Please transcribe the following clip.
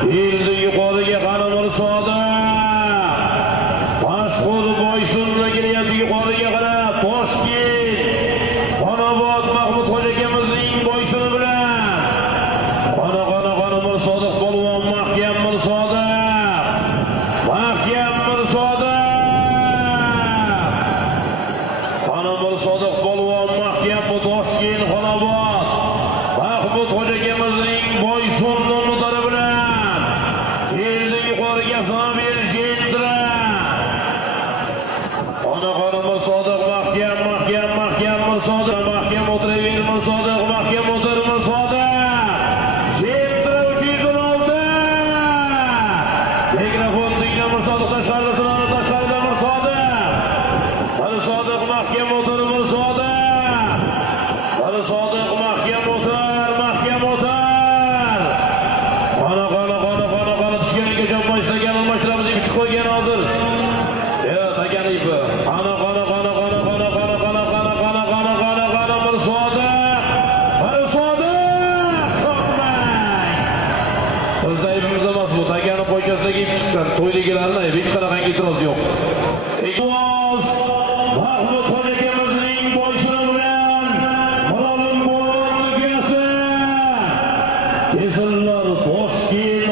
Keldi yuqoriga Qanimur Sodiq. Mashhur Boysunga kelyapti yuqoriga qarab. Toshkent, Xonobod Mahmud Xo'ja akamizning Boysuni bilan. Qanimur Sodiq polvon mahkam Mirsodiq. Mahkam Mirsodiq. Qanimur Sodiq polvon mahkam bu Toshkent, Xonobod Mahmud Xo'ja akamizning Boysun nomlari bilan. Keldi yuqoriga Samir Jentra. Qanimur Sodiq mahkam Mirsodiq. Mahkam o'tiraver Mirsodiq. Mahkam o'tir Mirsodiq. Jentra 316. Mikrofon tingla Mirsodiq tashqarida sinadi. Tashqarida Mirsodiq. Mirsodiq mahkam o'tir Mirsodiq. Mirsodiq mahkam o'tir. Mahkam o'tir. Qana tushganiga jonboyishlarga almashtiramiz deb chiqib qo'ygan hozir. Takanib. Qana Takani poychasiga kelib chiqqan to'yligilarni hech qanaqa e'tiroz yo'q. Mahmud Xo'ja akamizning Boysuni bilan Mirolim Bo'ronning egasi. Kesillar Toshkent